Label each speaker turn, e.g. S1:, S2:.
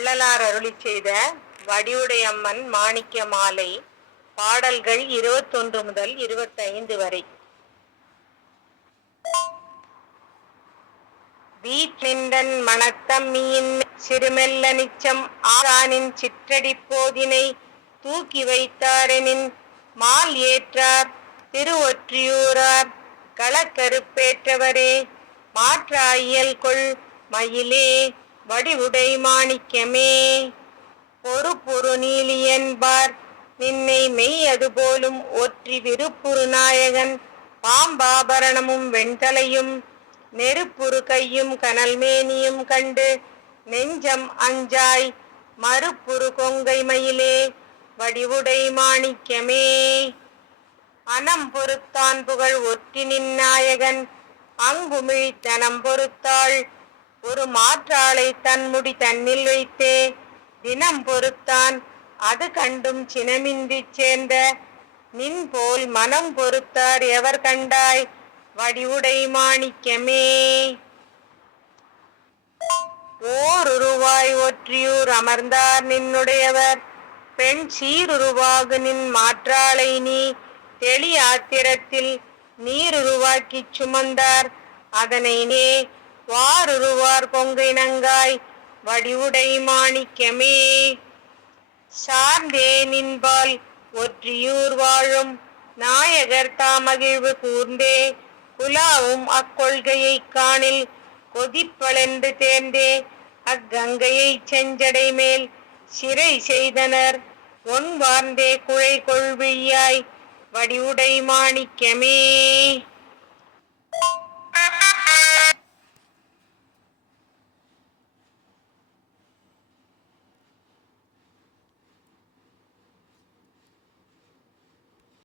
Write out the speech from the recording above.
S1: வள்ளலார் அருளி செய்த வடிவுடையம்மன் மாணிக்க மாலை பாடல்கள் இருபத்தொன்று முதல் இருபத்தைந்து வரை. வீற்றின்றன் மணத்தம்மியின் சிறுமெல்ல நிச்சம் ஆரானின் சிற்றடி போதினை தூக்கி வைத்தாரெனின் மால் ஏற்றார் திருவொற்றியூரார் களக்கருப்பேற்றவரே. மாற்றாயியல் கொள் மயிலே வடிவுடை மாணிக்கமே பொறு பொரு நீலி என்பார் நின்னை மெய் அது போலும் ஒற்றி விருப்புரு நாயகன் பாம்பாபரணமும் வெண்தலையும் நெருப்புரு கையும் கனல் மேனியும் கண்டு நெஞ்சம் அஞ்சாய் மறுப்புரு கொங்கை மயிலே வடிவுடை மாணிக்கமே அனம் பொறுத்தான் புகழ் ஒற்றி நின்னாயகன் அங்குமிழி தனம் பொறுத்தாள் ஒரு மாற்றாளை தன்முடி தன்னில் வைத்தே. தினம் பொறுத்தான் அது கண்டும் சினமின்றி சேர்ந்த. நின் போல் மனம் பொறுத்தார் எவர் கண்டாய்? வடிவுடை மாணிக்கமே. ஓருருவாய் ஒற்றியூர் அமர்ந்தார் நின்னுடையவர். பெண் சீருருவாகு நின் மாற்றாளை நீ. தெளி ஆத்திரத்தில் நீருருவாக்கி சுமந்தார். அதனை நே வாருருவார் கொங்கை நங்காய் வடிவுடை மாணிக்கமே. சார்ந்தே நின்பால் ஒற்றியூர் வாழும் நாயகர் தாமகிழ்வு கூர்ந்தே. குலாவும் அக்கொள்கையை காணில் கொதிப்பளென்று தேர்ந்தே. அக்கங்கையை செஞ்சடை மேல் சிறை செய்தனர். ஒன் வார்ந்தே குழை கொள்வியாய் வடிவுடை மாணிக்கமே.